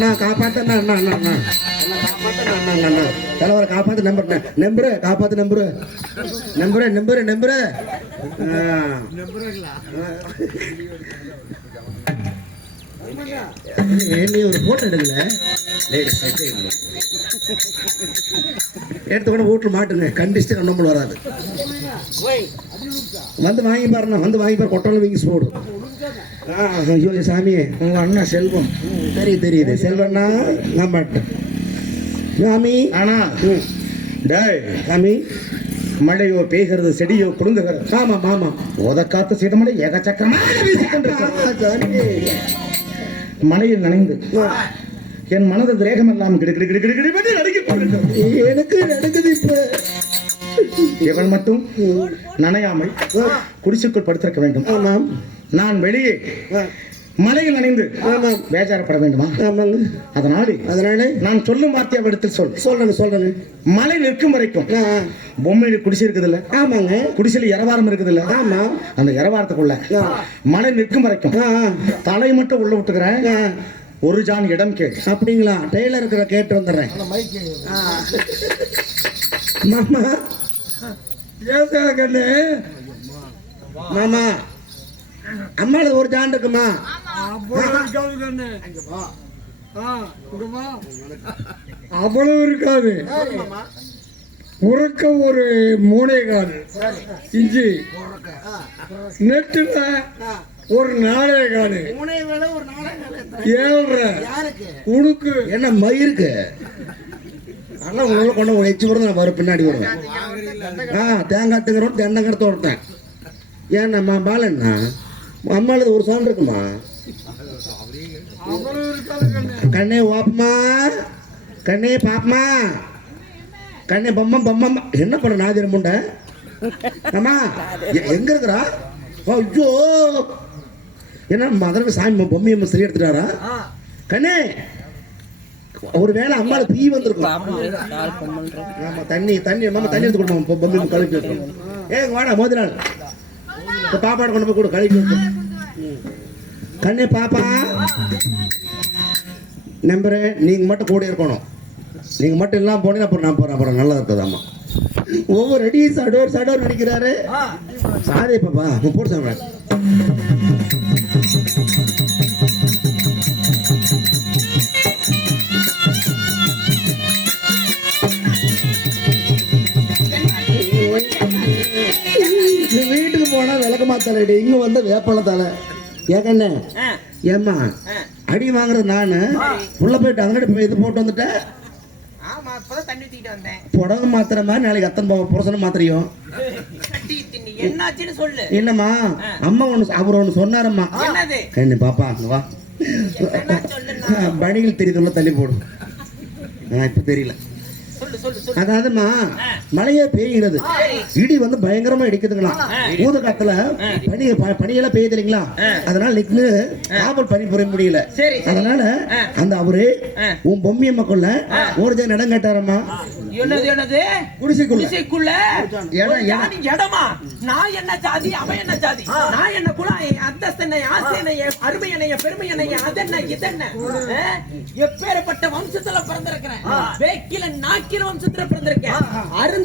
நான் காப்பாத்தண்ணா அண்ணா அண்ணா அண்ணா தலைவரை காப்பாத்து நம்பரு காப்பாத்து நம்பரு நீ ஒரு போட்டோ எடுக்கல எடுத்துக்கொண்டு வீட்டுல மாட்டுங்க கண்டிச்சு கண்ணம்பல் வராது வந்து வாங்கி பாரு கொட்டாலும் வீங்கி போடும் ஐயோ சாமி உங்க அண்ணா செல்வம் தெரியுது செல்வண்ணா நான் மாட்டேன் சாமி ஆனா டேய் சாமி மழையோ பெய்கிறது செடியோ குடுங்குகிறது ஆமா உதக்காத்து சீதமடை ஏகச்சக்கரமா மழையில் நனைந்து என் மனது திரேகம் எல்லாம் எனக்கு நடக்குது இப்ப இவன் மட்டும் நனையாமல் குடிசைக்குள் படுத்திருக்க வேண்டும் ஆமாம் நான் வெளியே மலையில் நனைந்து பேஜாரப்பட வேண்டுமா அதனால நான் சொல்லும் வார்த்தையை எடுத்து சொல்றேன் மலை நிற்கும் வரைக்கும் பொம்மையில குடிசை இருக்குது இல்ல ஆமாங்க குடிசையில இரவாரம் இருக்குது இல்ல ஆமா அந்த இரவாரத்துக்குள்ள மலை நிற்கும் வரைக்கும் தலை மட்டும் உள்ள விட்டுக்கிறேன் ஒரு ஜான் இடம் கேட்டு அப்படிங்களா டெய்லர் இருக்கிற கேட்டு வந்துடுறேன் மாமா கண்ணு மாமா அம்மால ஒரு ஜான் இருக்குமா அவ்வளவு இருக்காது உறக்க ஒரு 3.25 இஞ்சி நெட்டுல ஒரு 4.25 7.5 உனக்கு என்ன மயிருக்கு ஆனா உங்களை கொண்டு ஒரு எச்சு வரும் நான் வரும் பின்னாடி வரும் தேங்காய் திங்கிறோம் தென்னங்கரத்தை ஒருத்தன் ஏன் நம்ம பாலண்ணா அம்மால ஒரு சவுண்ட் இருக்குமா கண்ணே ஓப்பமா கண்ணே பாப்பமா கண்ணே பொம்மம் என்ன பண்ண நாதிரம் முண்ட அம்மா எங்க இருக்கிறா ஐயோ என்ன மதுரை சாமி பொம்மையம்மா சரி எடுத்துட்டாரா கண்ணே ஒரு வேளை அம்மால தீ வந்திருக்கும் ஆமா தண்ணி மாமா தண்ணி எடுத்து கொடுமா பொம்மை கழுவி வைக்கணும் ஏங்க வாடா மோதினாள் பாப்பாட கொண்டு போய் கூட கழுவி வைக்கணும் கண்ணே பாப்பா நம்பரு நீங்க மட்டும் கூட இருக்கணும் நீங்க மட்டும் எல்லாம் போனீங்க அப்புறம் நான் போறேன் அப்புறம் நல்லா இருக்குது ஆமா ஒவ்வொரு அடி சடோர் நடிக்கிறாரு சாரி பாப்பா போட்டு சாப்பிட வீட்டுக்கு போனா விளக்கமா தலைடி இங்க வந்து வேப்பல தலை ஏக்கண்ணே ஏம்மா அடி வாங்குறது நானு உள்ள போயிட்டு அங்கே இது போட்டு வந்துட்டேன் புடவை மாத்திர மாதிரி நாளைக்கு அத்தனை புருஷனை மாத்திரையும் என்னம்மா அம்மா அவர் ஒண்ணு சொன்னாரம்மா என்ன பாப்பா அங்க வா பணிகள் தெரியுதுள்ள தள்ளி போடும் இப்ப தெரியல அதாவதுமா மழையே பெய்கிறது இடி வந்து பயங்கரமா இடிக்குதுங்களா ஊத காத்துல பனியெல்லாம் பெய்யுது இல்லைங்களா அதனால நின்று காவல் பணி புரிய முடியல அதனால அந்த அவரு உன் பொம்மிய மக்கள்ல ஒரு ஜன இடம் கேட்டாரம்மா குடிசைக்குள்ள இடமா நான் என்ன ஜாதி அவன் என்ன ஜாதி நான் என்ன குலம் அந்தஸ்து என்ன ஆசை என்ன அருமை என்ன பெருமை என்ன அதென்ன இதென்ன எப்பேற்பட்ட வம்சத்துல பிறந்திருக்கிறேன் வேக்கில நாக்கில வம்சத்துல பிறந்திருக்கேன் அருந்த